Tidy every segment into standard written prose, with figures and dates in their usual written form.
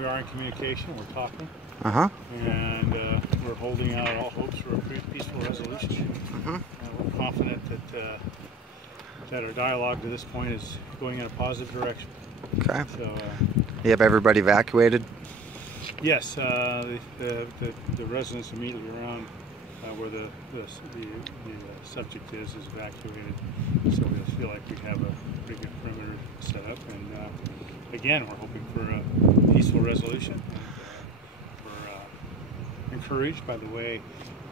we are in communication. We're talking. And we're holding out all hopes for a pretty peaceful resolution. We're confident that our dialogue to this point is going in a positive direction. Okay. So, you have everybody evacuated? Yes, the residents immediately around where the subject is evacuated. So we feel like we have a pretty good perimeter set up. And again, we're hoping for a peaceful resolution. We're encouraged by the way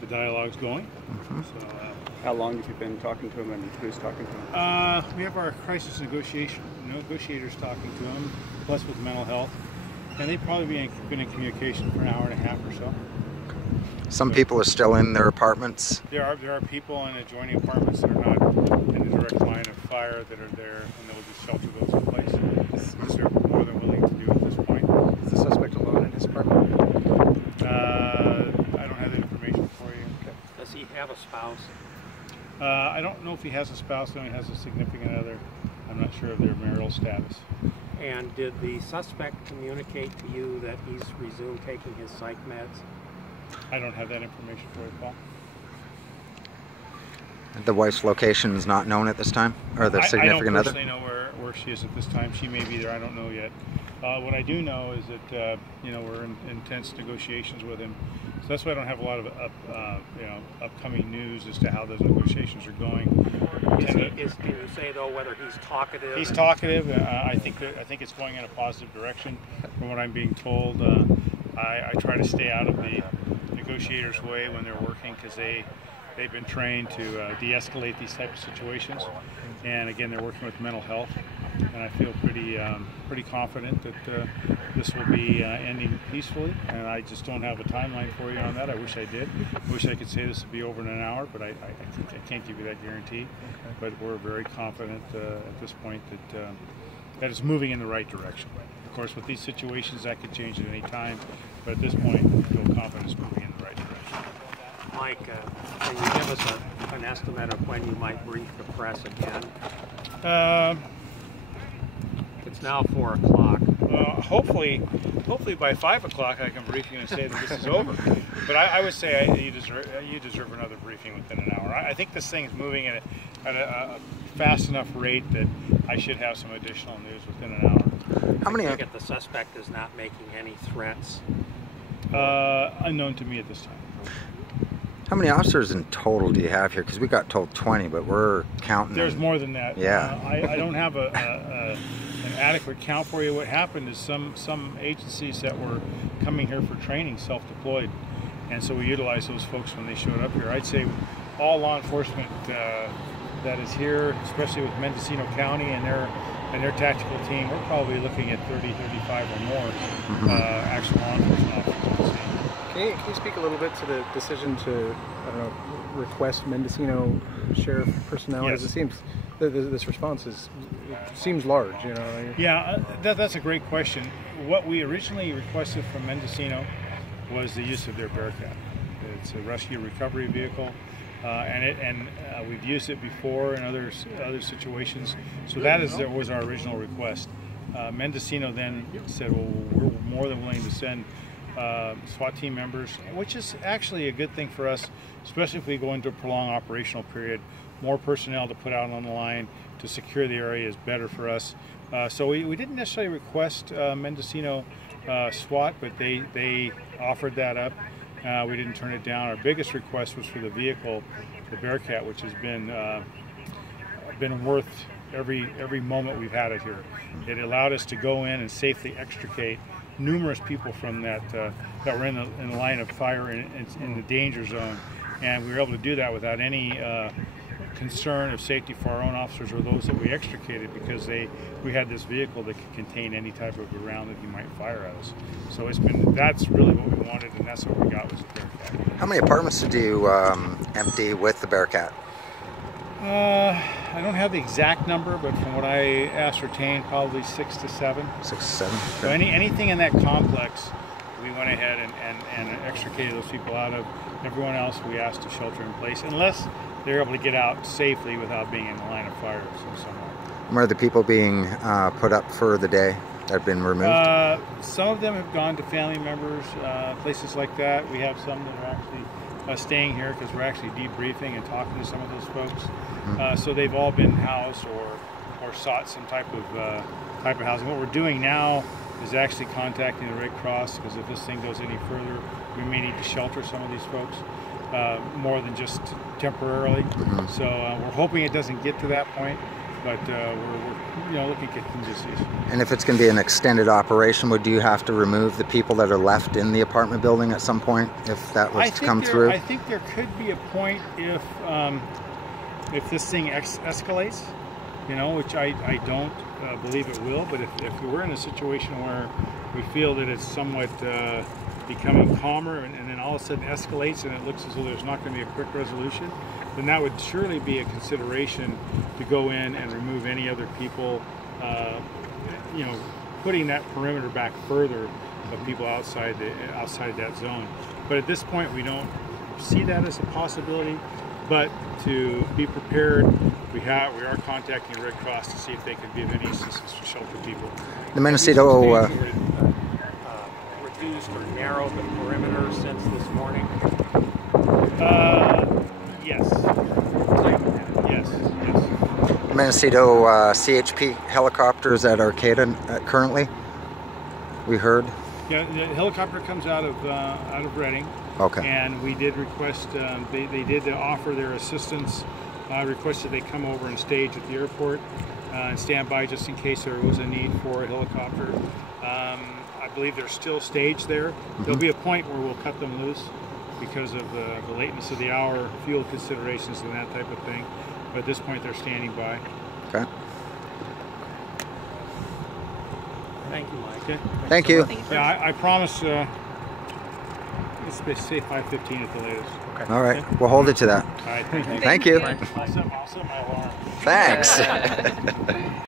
the dialogue's going. So, how long have you been talking to him, and who's talking to him? We have our crisis negotiators talking to him, plus with mental health, and they've probably been in communication for an hour and a half or so. Some people are still in their apartments. There are people in adjoining apartments that are not in the direct line of fire that are there, and they'll just shelter those in place. Which they're more than willing to do at this point. Is the suspect alone in his apartment? I don't have the information for you. Okay. Does he have a spouse? I don't know if he has a spouse. He only has a significant other. I'm not sure of their marital status. And did the suspect communicate to you that he's resumed taking his psych meds? I don't have that information for you, Paul. The wife's location is not known at this time, or the significant other? I don't personally know where she is at this time. She may be there. I don't know yet. What I do know is that we're in intense negotiations with him. So that's why I don't have a lot of upcoming news as to how those negotiations are going. Can you say though whether he's talkative? He's talkative. I think it's going in a positive direction from what I'm being told. I try to stay out of the negotiators' way when they're working because they've been trained to de-escalate these types of situations. And again, they're working with mental health, and I feel pretty confident that this will be ending peacefully. And I just don't have a timeline for you on that. I wish I did. I wish I could say this would be over in an hour, but I can't give you that guarantee. But we're very confident at this point that it's moving in the right direction. Of course, with these situations, that could change at any time. But at this point, I feel confident it's moving in the right direction. Mike, can you give us an estimate of when you might brief the press again? It's now 4 o'clock. Hopefully by 5 o'clock I can brief you and say that this is over. But I would say you deserve another briefing within an hour. I think this thing's moving at a fast enough rate that I should have some additional news within an hour. How many? I think the suspect is not making any threats. Unknown to me at this time. How many officers in total do you have here? Because we got told 20, but we're counting. There's more than that. Yeah. I don't have an adequate count for you. What happened is some agencies that were coming here for training self-deployed, and so we utilized those folks when they showed up here. I'd say all law enforcement that is here, especially with Mendocino County and their tactical team, we're probably looking at 30, 35 or more actual law enforcement officers on the scene. Can you speak a little bit to the decision to, request Mendocino Sheriff personnel? Yes. As it seems, this response seems large, Yeah, that's a great question. What we originally requested from Mendocino was the use of their Bearcat. It's a rescue recovery vehicle, and we've used it before in other situations. So that was our original request. Mendocino then said, well, we're more than willing to send SWAT team members, which is actually a good thing for us, especially if we go into a prolonged operational period. More personnel to put out on the line to secure the area is better for us. So we didn't necessarily request Mendocino SWAT, but they offered that up. We didn't turn it down. Our biggest request was for the vehicle, the Bearcat, which has been worth every moment we've had it here. It allowed us to go in and safely extricate numerous people from that were in the line of fire in the danger zone, and we were able to do that without any concern of safety for our own officers or those that we extricated, because we had this vehicle that could contain any type of a round that he might fire at us. So that's really what we wanted, and that's what we got was the Bearcat. How many apartments did you empty with the Bearcat? I don't have the exact number, but from what I ascertained, probably 6 to 7. 6 to 7. Okay. So anything in that complex, we went ahead and extricated those people out of. Everyone else we asked to shelter in place, unless they're able to get out safely without being in the line of fire somewhere. Where are the people being put up for the day? that have been removed? Some of them have gone to family members, places like that. We have some that are actually staying here because we're actually debriefing and talking to some of those folks. So they've all been housed or sought some type of housing. What we're doing now is actually contacting the Red Cross, because if this thing goes any further, we may need to shelter some of these folks more than just temporarily. So we're hoping it doesn't get to that point, but we're looking at contingencies. And if it's going to be an extended operation, would you have to remove the people that are left in the apartment building at some point if that was to come through? I think there could be a point if this thing escalates, which I don't believe it will, but if we're in a situation where we feel that it's somewhat becoming calmer and then all of a sudden escalates and it looks as though there's not going to be a quick resolution, then that would surely be a consideration to go in and remove any other people, putting that perimeter back further of people outside that zone. But at this point, we don't see that as a possibility. But to be prepared, we are contacting the Red Cross to see if they could be of any assistance to shelter people. The Mendocino reduced or narrowed the perimeter since this morning. Yes. Mendocino CHP helicopters at Arcata currently. We heard. Yeah, the helicopter comes out of Reading. Okay. And we did request, they did offer their assistance, requested they come over and stage at the airport and stand by just in case there was a need for a helicopter. I believe they're still staged there. There'll be a point where we'll cut them loose because of the lateness of the hour, fuel considerations and that type of thing. But at this point they're standing by. Okay. Thank you, Mike. Okay. Thank you. Yeah, I promise. Let's say 5:15 at the latest. Okay. All right. We'll hold it to that. All right. Thank you. I'll set my alarm. Thanks.